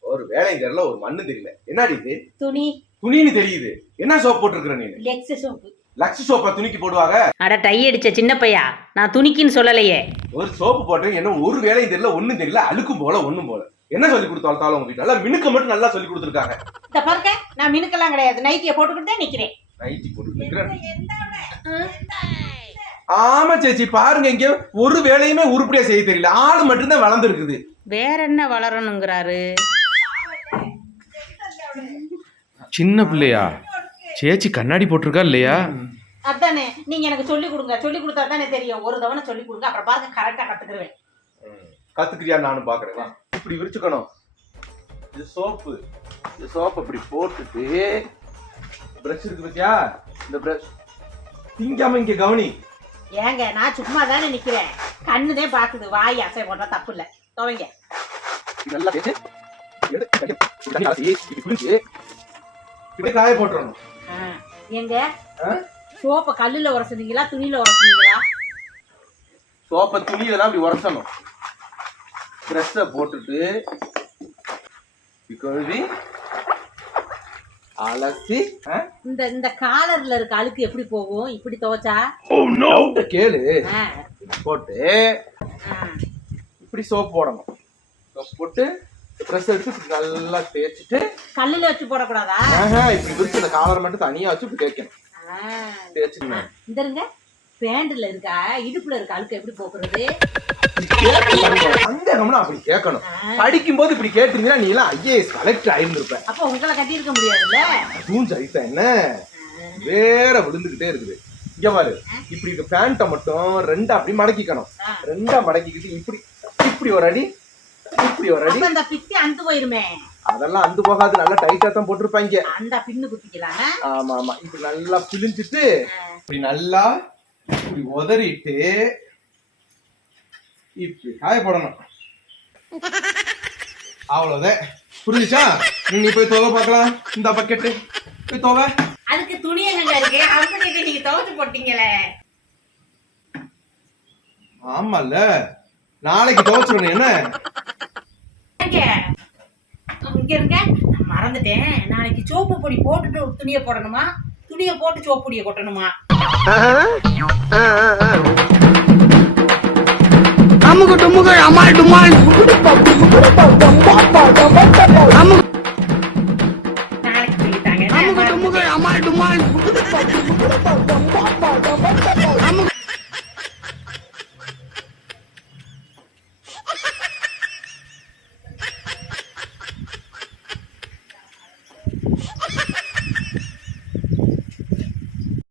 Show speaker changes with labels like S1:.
S1: ஒரு வேலையும் தெரியல ஒரு மண்ணு தெரியல. என்னடி இது?
S2: துணி.
S1: துணின்னு தெரியுது. என்ன சோப் போட்டிருக்கிற நீ?
S2: லெக்ஸ் சோப்பு
S1: லக்ஸ் சோப்பா துணிக்கு போடுவாங்க?
S3: அட டை அடிச்ச சின்ன பையா. நான் துணிக்கின்னு சொல்லலையே.
S1: ஒரு சோப்பு போட்டேன் என்ன ஒரு வேலையும் தெரியல ஒண்ணும் தெரியல அழுக்கும் போல ஒண்ணும் போல. என்ன சொல்லி கொடுத்தாலும் உங்க நல்லா மினுக்க மட்டும் நல்லா சொல்லி கொடுத்துருக்காங்க.
S2: இந்த பாருங்க நான் மினுக்கெல்லாம் கிடையாது. நைட்டியை போட்டுக்கிட்டு தான் நிக்கிறேன்.
S1: நைட்டி போட்டு நிக்கிறேன் ஆமா சேச்சி பாருங்க இங்க ஒரு வேலையுமே உருப்படியா செய்ய தெரியல. ஆளு மட்டும்தான் வளர்ந்துருக்குது.
S3: வேற என்ன வளரணுங்கிறாரு?
S4: சின்ன பிள்ளையா? சேச்சி கண்ணாடி போட்டிருக்கா இல்லையா?
S2: அதானே நீங்க எனக்கு சொல்லி கொடுங்க. சொல்லி கொடுத்தா தானே தெரியும். ஒரு தவணை சொல்லி கொடுங்க. அப்புறம் பாருங்க கரெக்டா கத்துக்கிடுவேன்
S1: கத்துக்கிறியா நானும் பாக்குறேன். இப்படி விரிச்சுக்கணும். இது சோப்பு. இந்த சோப்பு இப்படி போட்டுட்டு பிரஷ் இருக்கு பத்தியா? இந்த பிரஷ் திங்காம இங்க கவனி.
S2: ஏங்க நான் சும்மா தானே நிக்கிறேன். கண்ணுதே பாக்குது வாய் அசை போட்டா தப்பு இல்ல துவைங்க.
S1: நல்லா எடு, கையை போட்டுறணும்.
S2: எங்க? சோப்பை கல்லுல உரசுனீங்களா துணியில உரசுனீங்களா?
S1: சோப்பை துணியில தான் இப்படி உரசணும். ட்ரெஸ்ஸை போட்டுட்டு கழுவி அலசி?
S2: இந்த இந்த காலர்ல இருக்க அழுக்கு எப்படி போகும்? இப்படி துவைச்சா?
S1: டவுட்டை கேளு. போட்டு. இப்படி சோப் போடணும். சோப் போட்டு ட்ரெஸ் எடுத்து நல்லா தேய்ச்சிட்டு
S2: கல்லுல வச்சு போடக்கூடாதா?
S1: இப்படி விரிச்சு இந்த காலர் மட்டும் தனியா வச்சு இப்படி தேய்க்கணும். தேய்ச்சிக்கணும்.
S2: இந்த இருங்க பேண்ட்ல இருக்கா இடுப்புல இருக்க அழுக்கு எப்படி போக்குறது?
S1: சந்தேகம்னா அப்படி கேட்கணும். படிக்கும் போது இப்படி கேட்டீங்கன்னா நீ எல்லாம் ஐஏஎஸ் கலெக்டர் ஆயிருந்திருப்ப.
S2: அப்ப உங்களை கட்டி இருக்க முடியாதுல்ல?
S1: அதுவும் சரிதான் என்ன? வேற விழுந்துகிட்டே இருக்குது. இங்க பாரு இப்படி இருக்க பேண்ட்டை மட்டும் ரெண்டா அப்படி மடக்கிக்கணும். ரெண்டா மடக்கிக்கிட்டு இப்படி இப்படி ஒரு அடி இப்படி ஒரு அடி.
S2: அப்ப இந்த பித்தி அந்து போயிருமே.
S1: அதெல்லாம் அந்து போகாது நல்லா டைட்டா தான் போட்டிருப்பாங்க.
S2: அந்த பின்னு
S1: ஆமா ஆமா. இப்படி நல்லா பிழிஞ்சிட்டு இப்படி நல்லா இப்படி உதறிட்டு இப்படி காய போடணும் அவ்வளவுதான். புரிஞ்சுச்சா? நீ போய் துவை பார்க்கலாம். இந்த பக்கெட்டு போய் துவை.
S2: அதுக்கு துணி எங்க இருக்கு? அவங்க நீங்க துவைச்சு போட்டீங்களே.
S1: ஆமால்ல. நாளைக்கு துவைச்சிடணும். என்ன?
S2: இங்க இருங்க. நான் மறந்துட்டேன். நாளைக்கு சோப்பு பொடி போட்டுட்டு துணியை போடணுமா? துணியை போட்டு சோப்பு பொடியை கொட்டணுமா?
S5: மாடுமான்